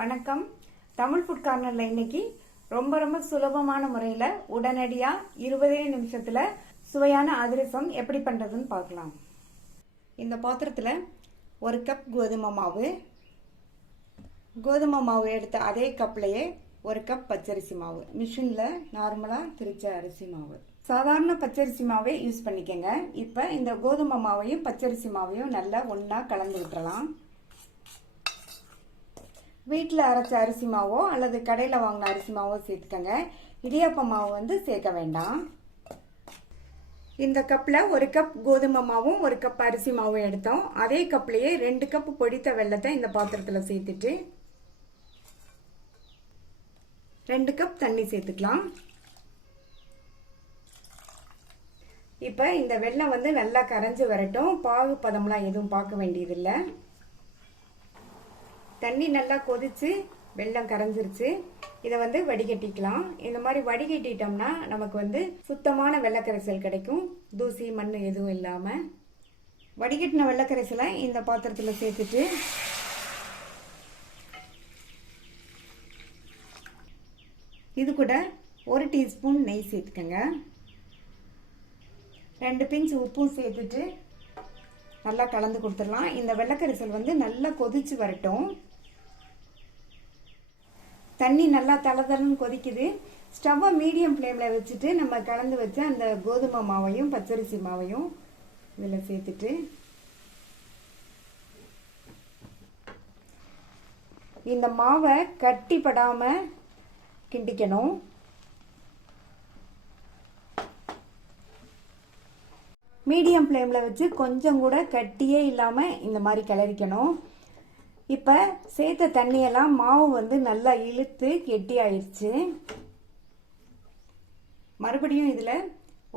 வணக்கம். தமிழ் ஃபுட் கார்னர்ல இன்னைக்கு ரொம்ப சுலபமான முறையில உடனடியா 20 நிமிஷத்துல சுவையான அதிரசம் எப்படி பண்றதுன்னு பார்க்கலாம். இந்த பாத்திரத்துல 1 கப் கோதுமை மாவு எடுத்த அதே கப்லயே 1 கப் பச்சரிசி மாவு, மிஷின்ல நார்மலா திரிச்ச அரிசி மாவு, சாதாரண பச்சரிசி மாவே யூஸ் பண்ணிக்கங்க. இப்ப இந்த கோதுமை மாவையும் பச்சரிசி மாவையும் நல்லா ஒண்ணா கலந்து விட்டுறலாம். வீட்டில் அரைச்ச அரிசி மாவோ அல்லது கடையில் வாங்கின அரிசி மாவோ சேர்த்துக்கங்க. இடியாப்ப மாவு சேர்க்க வேண்டாம். இந்த கப்பில் 1 கப் கோதுமை மாவும் 1 கப் அரிசி மாவும் எடுத்தோம். அதே கப்லேயே 2 கப் பொடித்த வெல்லத்தை இந்த பாத்திரத்தில் சேர்த்துட்டு 2 கப் தண்ணி சேர்த்துக்கலாம். இப்போ இந்த வெல்லம் நல்லா கரைஞ்சி வரட்டும். பாகு பதம்லாம் எதுவும் பார்க்க வேண்டியதில்லை. தண்ணி நல்லா கொதிச்சு வெல்லம் கரைஞ்சிருச்சு. இதை வடிகட்டிக்கலாம். இந்த மாதிரி வடிகட்டிட்டோம்னா நமக்கு சுத்தமான வெள்ளக்கரைசல் கிடைக்கும். தூசி மண் எதுவும் இல்லாம. வடிகட்டின வெள்ளக்கரைசலை இந்த பாத்திரத்துல சேர்த்துட்டு இது கூட 1 டீஸ்பூன் நெய் சேர்த்துக்கங்க. 2 பிஞ்ச் உப்பும் சேர்த்துட்டு நல்லா கலந்து கொடுத்துடலாம். இந்த வெள்ளக்கரைசல் நல்லா கொதிச்சு வரட்டும். தண்ணி நல்லா தளதளன்னு கொதிக்குது. ஸ்டவ்வை மீடியம் ஃப்ளேம்ல வச்சுட்டு நம்ம கலந்து வச்ச அந்த கோதுமை மாவையும் பச்சரிசி மாவையும் இதில் சேர்த்துட்டு இந்த மாவை கட்டிப்படாம கிண்டிக்கணும். மீடியம் ஃப்ளேம்ல வச்சு கொஞ்சம் கூட கட்டியே இல்லாம இந்த மாதிரி கிளறிக்கணும். இப்போ சேர்த்த தண்ணியெல்லாம் மாவு நல்லா இழுத்து கெட்டி ஆயிடுச்சு. மறுபடியும் இதில்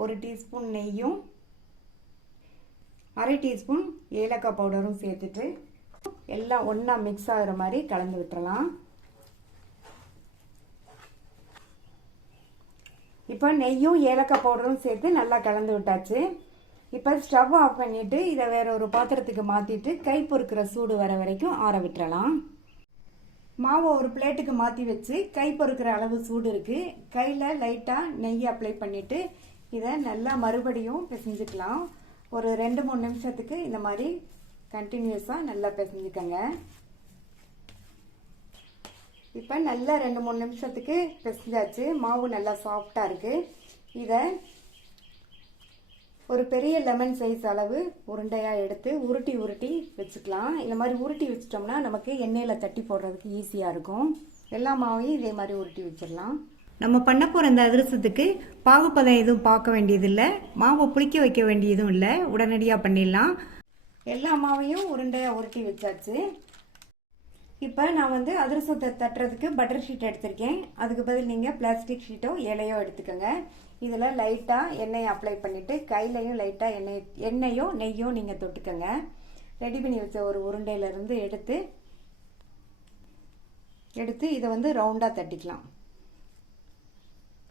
1 டீஸ்பூன் நெய்யும் 1/2 டீஸ்பூன் ஏலக்காய் பவுடரும் சேர்த்துட்டு எல்லாம் ஒன்றா மிக்ஸ் ஆகிற மாதிரி கலந்து விட்டுறலாம். இப்போ நெய்யும் ஏலக்காய் பவுடரும் சேர்த்து நல்லா கலந்து விட்டாச்சு. இப்போ ஸ்டவ் ஆஃப் பண்ணிட்டு இதை வேற ஒரு பாத்திரத்துக்கு மாத்திட்டு கை பொறுக்கிற சூடு வர வரைக்கும் ஆற விட்டுறலாம். மாவை ஒரு பிளேட்டுக்கு மாற்றி வச்சு கை பொறுக்கிற அளவு சூடு இருக்கு. கையில் லைட்டாக நெய் அப்ளை பண்ணிட்டு இதை நல்லா மறுபடியும் பிசைஞ்சுக்கலாம். ஒரு 2-3 நிமிஷத்துக்கு இந்த மாதிரி கண்டினியூஸாக நல்லா பிசைஞ்சுக்கங்க. இப்போ நல்லா 2-3 நிமிஷத்துக்கு பிசைஞ்சாச்சு. மாவு நல்லா சாஃப்டாக இருக்கு. இதை ஒரு பெரிய லெமன் சைஸ் அளவு உருண்டையாக எடுத்து உருட்டி வச்சுக்கலாம். இந்த மாதிரி உருட்டி வச்சிட்டோம்னா நமக்கு எண்ணெயில் தட்டி போடுறதுக்கு ஈஸியாக இருக்கும். எல்லா மாவையும் இதே மாதிரி உருட்டி வச்சிடலாம். நம்ம பண்ண போகிற இந்த அதிரசத்துக்கு பாகுப்பதம் எதுவும் பார்க்க வேண்டியதில்லை, மாவை புளிக்க வைக்க வேண்டியதும் இல்லை. உடனடியாக பண்ணிடலாம். எல்லா மாவையும் உருண்டையாக உருட்டி வச்சாச்சு. இப்போ நான் அதிரசத்தை தட்டுறதுக்கு பட்டர் ஷீட் எடுத்திருக்கேன். அதுக்கு பதில் நீங்கள் பிளாஸ்டிக் ஷீட்டோ இலையோ எடுத்துக்கோங்க. இதில் லைட்டாக எண்ணெயை அப்ளை பண்ணிவிட்டு கையிலையும் லைட்டாக எண்ணெயோ நெய்யோ நீங்கள் தொட்டுக்கோங்க. ரெடி பண்ணி வச்ச ஒரு உருண்டையிலேருந்து எடுத்து இதை ரவுண்டாக தட்டிக்கலாம்.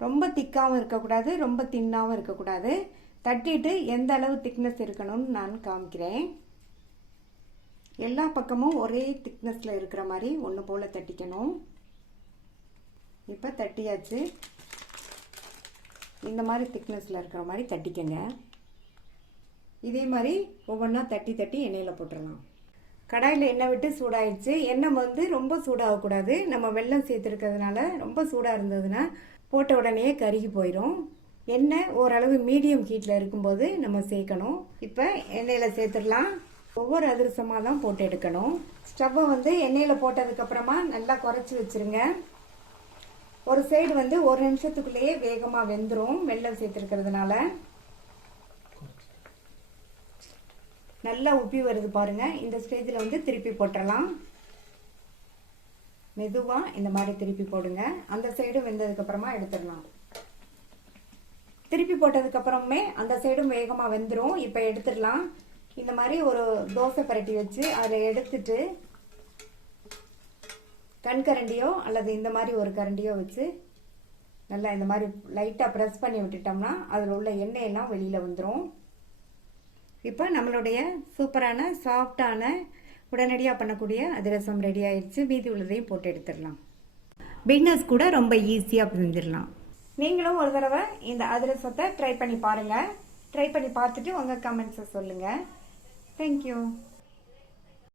ரொம்ப திக்காகவும் இருக்கக்கூடாது, ரொம்ப தின்னாகவும் இருக்கக்கூடாது. தட்டிட்டு எந்த அளவு திக்னஸ் இருக்கணும்னு நான் காமிக்கிறேன். எல்லா பக்கமும் ஒரே திக்னஸில் இருக்கிற மாதிரி ஒன்று போல் தட்டிக்கணும். இப்போ தட்டியாச்சு. இந்த மாதிரி திக்னஸில் இருக்கிற மாதிரி தட்டிக்கங்க. இதே மாதிரி ஒவ்வொன்றா தட்டி எண்ணெயில் போட்டுடலாம். கடாயில் எண்ணெய் விட்டு சூடாயிடுச்சு. எண்ணெய் ரொம்ப சூடாகக்கூடாது. நம்ம வெல்லம் சேர்த்துருக்கிறதுனால ரொம்ப சூடாக இருந்ததுன்னா போட்ட உடனே கருகி போயிடும். எண்ணெய் ஓரளவு மீடியம் ஹீட்டில் இருக்கும்போது நம்ம சேர்க்கணும். இப்போ எண்ணெயில் சேர்த்துடலாம். ஒவ்வொரு அதிரசமாக தான் போட்டு எடுக்கணும். ஸ்டவ்வை எண்ணெயில் போட்டதுக்கப்புறமா நல்லா குறைச்சி வச்சுருங்க. ஒரு சைடு 1 நிமிஷத்துக்குள்ளேயே வேகமாக வெந்துடும் வெல்லம் சேர்த்துருக்கிறதுனால. நல்லா உப்பி வருது பாருங்க. இந்த ஸ்டேஜில் திருப்பி போட்டுடலாம். மெதுவாக இந்த மாதிரி திருப்பி போடுங்க. அந்த சைடும் வெந்ததுக்கப்புறமா எடுத்துடலாம். திருப்பி போட்டதுக்கப்புறமே அந்த சைடும் வேகமாக வெந்துடும். இப்போ எடுத்துடலாம். இந்த மாதிரி ஒரு தோசை பரட்டி வச்சு அதை எடுத்துட்டு கண்கரண்டியோ அல்லது இந்த மாதிரி ஒரு கரண்டியோ வச்சு நல்லா இந்த மாதிரி லைட்டாக ப்ரெஸ் பண்ணி விட்டுட்டோம்னா அதில் உள்ள எண்ணெயெல்லாம் வெளியில் வந்துடும். இப்போ நம்மளுடைய சூப்பரான சாஃப்டான உடனடியாக பண்ணக்கூடிய அதிரசம் ரெடி ஆயிடுச்சு. மீதி உள்ளதையும் போட்டு எடுத்துடலாம். பிகினர்ஸ் கூட ரொம்ப ஈஸியாக செஞ்சிடலாம். நீங்களும் ஒரு தடவை இந்த அதிரசத்தை ட்ரை பண்ணி பாருங்கள். ட்ரை பண்ணி பார்த்துட்டு உங்கள் கமெண்ட்ஸை சொல்லுங்கள். தேங்க்யூ.